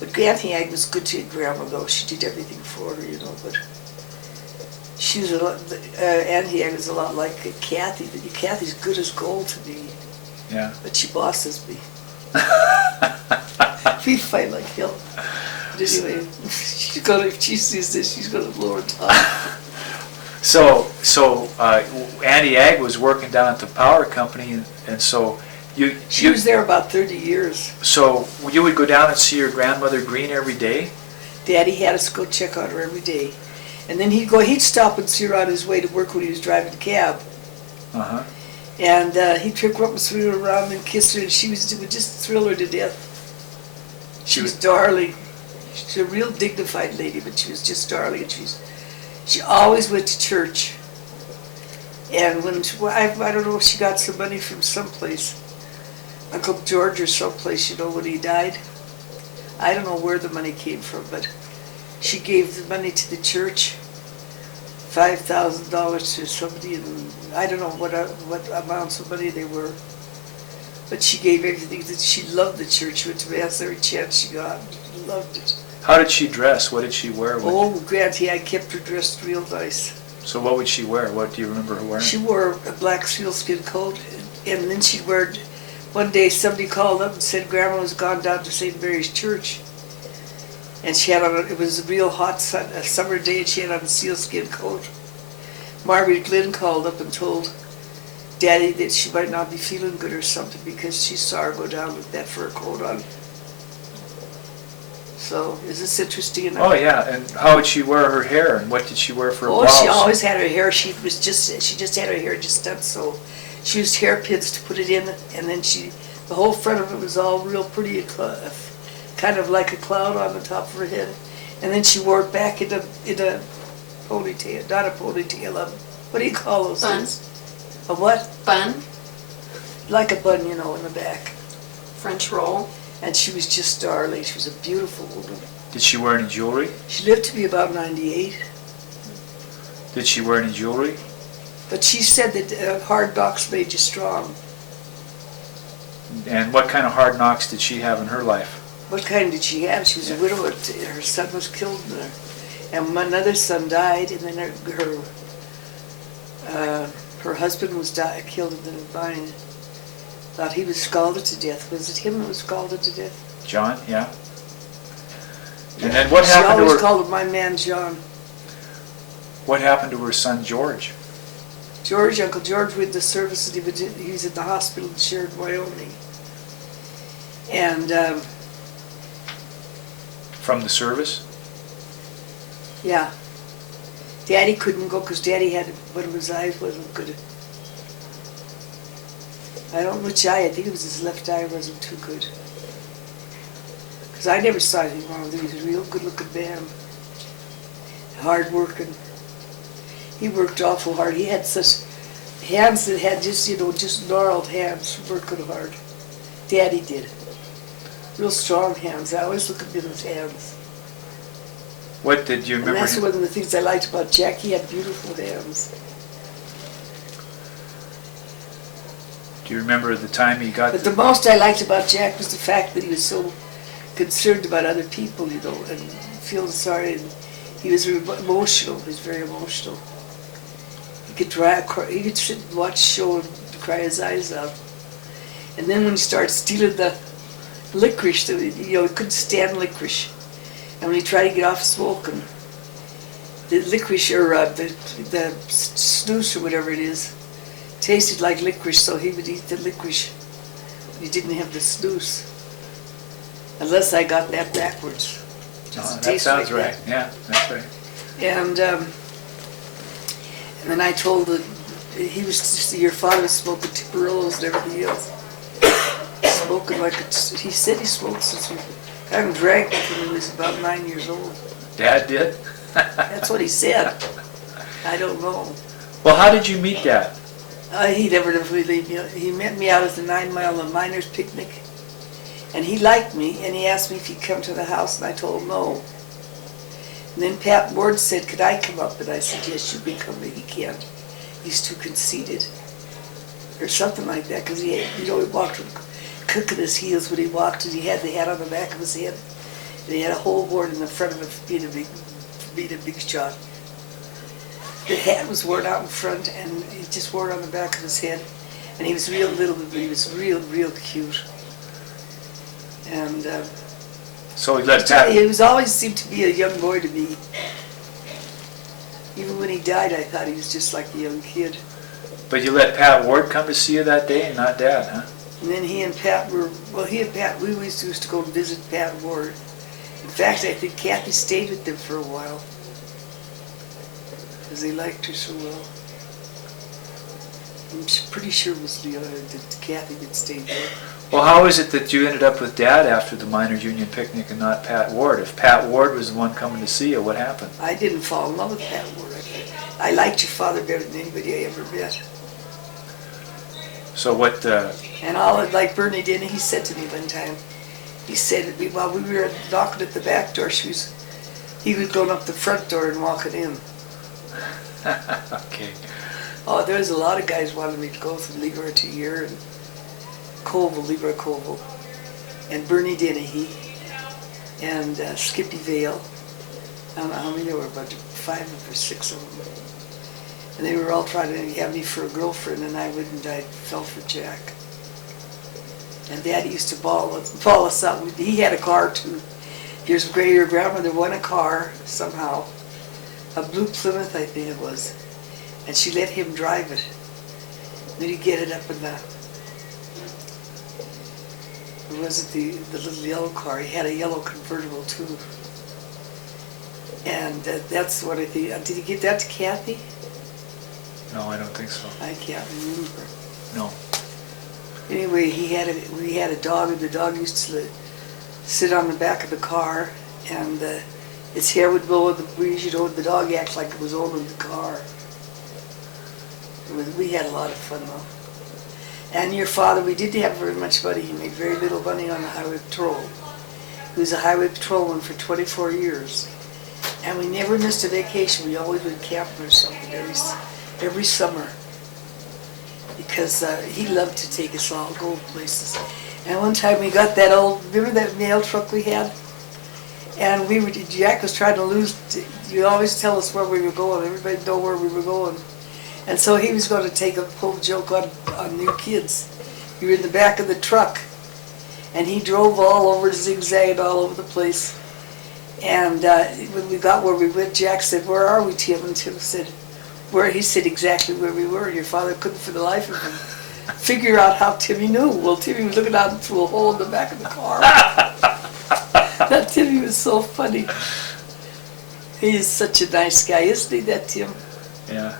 But Auntie Ag was good to Grandma, though. She did everything for her, you know. But she was a lot. Auntie Ag was a lot like Kathy. But Kathy's good as gold to me. Yeah. But she bosses me. We fight like hell. But anyway, if she sees this, she's gonna blow her top. So Auntie Ag was working down at the power company, and so She was there about 30 years. So you would go down and see your grandmother Green every day? Daddy had us go check on her every day. And then he'd stop and see her on his way to work when he was driving the cab. Uh-huh. And he'd pick her up and swing her around and kiss her, and it would just thrill her to death. She was darling. She's a real dignified lady, but she was just darling. And she always went to church. And I don't know if she got some money from someplace. Uncle George or someplace, you know, when he died. I don't know where the money came from, but she gave the money to the church, $5,000 to somebody, and I don't know what amounts of money they were. But she gave everything. She loved the church. She went to Mass every chance she got. Loved it. How did she dress? What did she wear? Granty, I kept her dressed real nice. So what would she wear? What do you remember her wearing? She wore a black sealskin coat, and then she'd wear. One day somebody called up and said Grandma was gone down to St. Mary's Church. And she had on, it was a real hot summer day, and she had on a sealskin coat. Margaret Glynn called up and told Daddy that she might not be feeling good or something because she saw her go down with that fur coat on. So, is this interesting enough? Oh yeah, and how would she wear her hair, and what did she wear for a blouse? Oh, she always had her hair, she just had her hair just done so. She used hairpins to put it in, and then the whole front of it was all real pretty, kind of like a cloud on the top of her head. And then she wore it back in a ponytail, not a ponytail, what do you call those things? A what? Bun. Like a bun, you know, in the back. French roll. And she was just darling. She was a beautiful woman. Did she wear any jewelry? She lived to be about 98. Did she wear any jewelry? But she said that hard knocks made you strong. And what kind of hard knocks did she have in her life? What kind did she have? She was a widow. Her son was killed in her. And another son died, and then her husband was killed in the mine. Thought he was scalded to death. Was it him that was scalded to death? John, yeah. And then what happened to her? She always called him my man John. What happened to her son George? Uncle George went to service, and he was in the hospital in Sheridan, Wyoming. And from the service? Yeah. Daddy couldn't go because Daddy had one of his eyes wasn't good. I don't know which eye. I think it was his left eye wasn't too good. Because I never saw anything wrong with him. He was a real good-looking man. Hard working. He worked awful hard. He had such hands that had just gnarled hands, working hard. Daddy did. Real strong hands. I always look at his hands. What did you remember? And that's one of the things I liked about Jack. He had beautiful hands. Do you remember the time he got... But the most I liked about Jack was the fact that he was so concerned about other people, you know, and feeling sorry. And he was emotional. He was very emotional. He could sit and watch a show and cry his eyes out. And then when he started stealing the licorice, he couldn't stand licorice. And when he tried to get off smoking, the licorice, or the snooze or whatever it is, tasted like licorice, so he would eat the licorice. He didn't have the snooze. Unless I got that backwards. That sounds right. Yeah, that's right. And then I told your father was smoking Tiparillos and everything else. Smoking he said he smoked since I haven't drank him when he was about 9 years old. Dad did? That's what he said. I don't know. Well, how did you meet Dad? He never really, he met me out at the 9 Mile Miners Picnic. And he liked me, and he asked me if he'd come to the house, and I told him no. And then Pat Ward said, could I come up? And I said, yes, you can come, but he can't. He's too conceited. Or something like that, because he walked with cooking his heels when he walked, and he had the hat on the back of his head. And he had a whole board in the front of it being a big shot. The hat was worn out in front, and he just wore it on the back of his head. And he was real little, but he was real cute. And So he let Pat. he was always seemed to be a young boy to me. Even when he died, I thought he was just like a young kid. But you let Pat Ward come to see you that day, and not Dad, huh? And then he and Pat, we always used to go and visit Pat Ward. In fact, I think Kathy stayed with them for a while. Because they liked her so well. I'm pretty sure it was that Kathy that stayed there. Well, how is it that you ended up with Dad after the miners' union picnic and not Pat Ward? If Pat Ward was the one coming to see you, what happened? I didn't fall in love with Pat Ward. I liked your father better than anybody I ever met. So what? And all like Bernie did, he said to me one time, he said while we were knocking at the back door, he was going up the front door and walking in. Okay. Oh, there's a lot of guys wanted me to go through Leroy Tier and Leroy Koval, and Bernie Dennehy, and Skippy Vale. I don't know how many there were, but 5 or 6 of them. And they were all trying to have me for a girlfriend, and I wouldn't. I fell for Jack. And Daddy used to ball us out. He had a car too. Your grandmother won a car somehow, a blue Plymouth, I think it was, and she let him drive it. Then he'd get it up in the, or was it the little yellow car? He had a yellow convertible too. And that's what I think. Did he give that to Kathy? No, I don't think so. I can't remember. No. Anyway, we had a dog, and the dog used to sit on the back of the car, and its hair would blow in the breeze. You know, the dog acted like it was owning the car. We had a lot of fun though. And your father, we didn't have very much money. He made very little money on the highway patrol. He was a highway patrolman for 24 years. And we never missed a vacation. We always went camping or something every summer. Because he loved to take us all, go places. And one time we got that remember that mail truck we had? And Jack was trying to you always tell us where we were going. Everybody know where we were going. And so he was going to take a whole joke on you kids. You were in the back of the truck. And he drove all over, zigzagged all over the place. And when we got where we went, Jack said, "Where are we, Tim?" And Tim said, "Where?" He said exactly where we were. Your father couldn't for the life of him figure out how Timmy knew. Well, Timmy was looking out through a hole in the back of the car. That Timmy was so funny. He is such a nice guy, isn't he, that Tim? Yeah.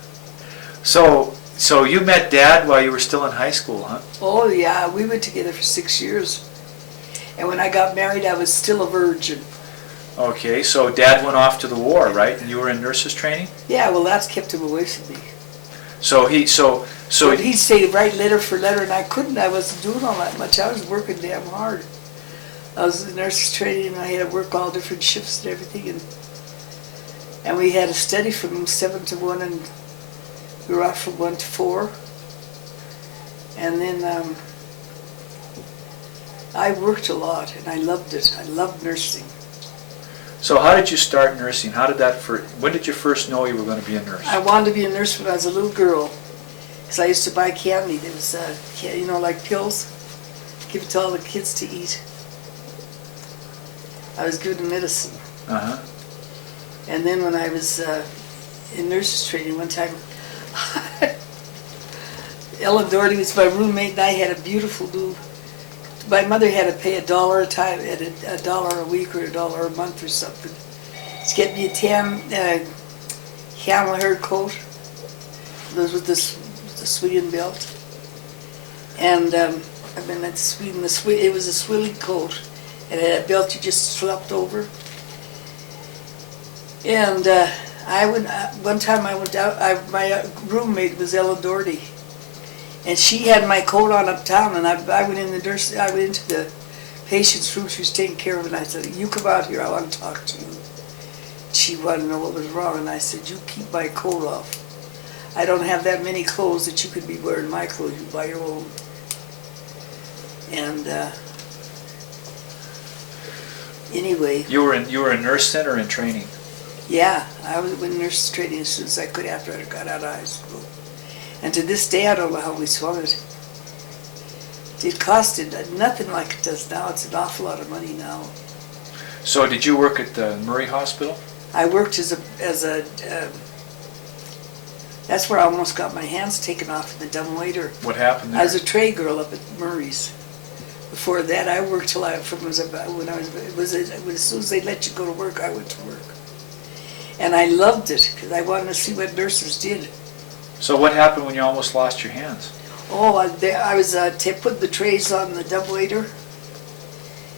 So you met Dad while you were still in high school, huh? Oh, yeah. We were together for 6 years. And when I got married, I was still a virgin. Okay, so Dad went off to the war, right? And you were in nurses training? Yeah, well, that's kept him away from me. So But he'd say write letter for letter, and I couldn't. I wasn't doing all that much. I was working damn hard. I was in nurses training, and I had to work all different shifts and everything. And we had to study from 7 to 1, and we were off from 1 to 4. And then I worked a lot, and I loved it. I loved nursing. So how did you start nursing? When did you first know you were going to be a nurse? I wanted to be a nurse when I was a little girl, because I used to buy candy. There was, like pills, give it to all the kids to eat. I was given medicine. Uh-huh. And then when I was in nurses training one time, Ellen Doherty was my roommate, and I had a beautiful new. My mother had to pay $1 a time, at $1 a week or $1 a month or something, to get me a tan camel hair coat, those with the swinging belt. And that's Sweden. It was a swilling coat, and it had a belt you just slapped over. And one time I went out. My roommate was Ellen Doherty. And she had my coat on uptown, and I went into the patient's room. She was taking care of it, and I said, "You come out here, I want to talk to you." She wanted to know what was wrong, and I said, "You keep my coat off. I don't have that many clothes that you could be wearing my clothes. You buy your own." And Anyway, You were a nurse then or in training? yeah, I was in nurse training as soon as I could after I got out of high school. And to this day, I don't know how we swung it. It costed nothing like it does now. It's an awful lot of money now. So did you work at the Murray Hospital? I worked as a that's where I almost got my hands taken off in the dumbwaiter. What happened there? I was a tray girl up at Murray's. Before that, I worked till as soon as they let you go to work, I went to work. And I loved it because I wanted to see what nurses did. So what happened when you almost lost your hands? Oh, I was put the trays on the dumbwaiter,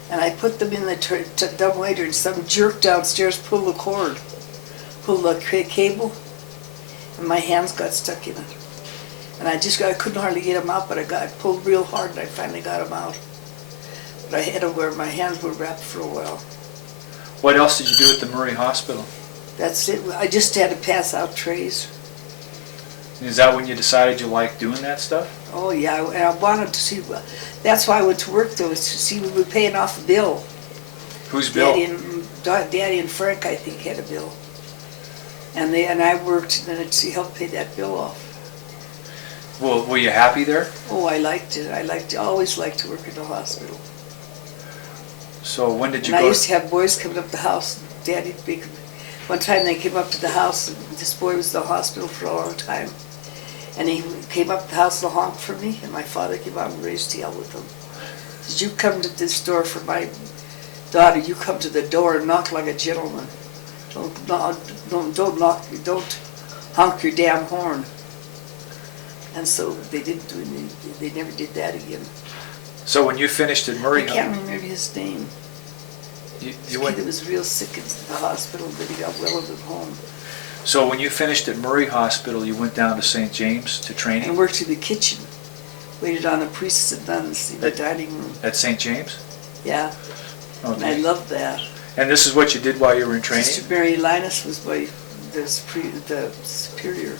and I put them in the dumbwaiter, and some jerk downstairs pulled the cord, pulled the cable, and my hands got stuck in it. And I couldn't hardly get them out, but I pulled real hard, and I finally got them out. But I had to wear, my hands were wrapped for a while. What else did you do at the Murray Hospital? That's it. I just had to pass out trays. Is that when you decided you liked doing that stuff? Oh yeah, and I wanted to see. That's why I went to work though, was to see we were paying off a bill. Whose bill? Daddy and Frank, I think, had a bill, and I worked and to help pay that bill off. Well, were you happy there? Oh, I liked it. I always liked to work in the hospital. So when did you And go? I used to have boys coming up the house. Daddy, one time they came up to the house, and this boy was in the hospital for a long time. And he came up the house and honked for me, and my father came out and raised hell with him. Did you come to this door for my daughter? You come to the door and knock like a gentleman. Don't knock. Don't honk your damn horn. And so they didn't do anything. They never did that again. So when you finished at Murray, I can't remember his name. you This went. kid was real sick in the hospital, but he got well at home. So when you finished at Murray Hospital, you went down to St. James to And training worked in the kitchen. Waited on the priests and nuns in the dining room. at St. James. Yeah, and I Okay. loved that. And this is what you did while you were in training. Sister Mary Linus was the superior.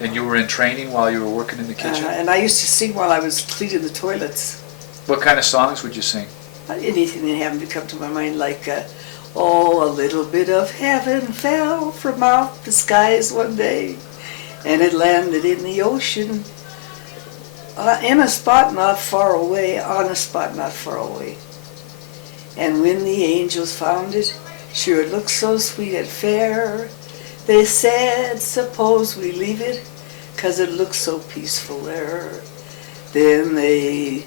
And you were in training while you were working in the kitchen. And I used to sing while I was cleaning the toilets. What kind of songs would you sing? Anything that happened to come to my mind, like, oh, a little bit of heaven fell from out the skies one day, and it landed in the ocean, in a spot not far away, on a spot not far away. And when the angels found it, sure it looked so sweet and fair, they said, suppose we leave it, 'cause it looks so peaceful there. Then they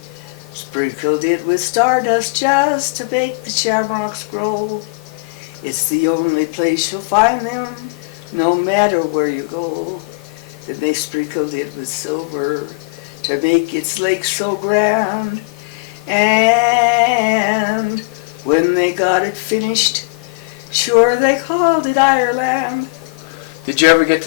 sprinkled it with stardust just to make the shamrocks grow. It's the only place you'll find them, no matter where you go. Then they sprinkled it with silver to make its lake so grand. And when they got it finished, sure they called it Ireland. Did you ever get to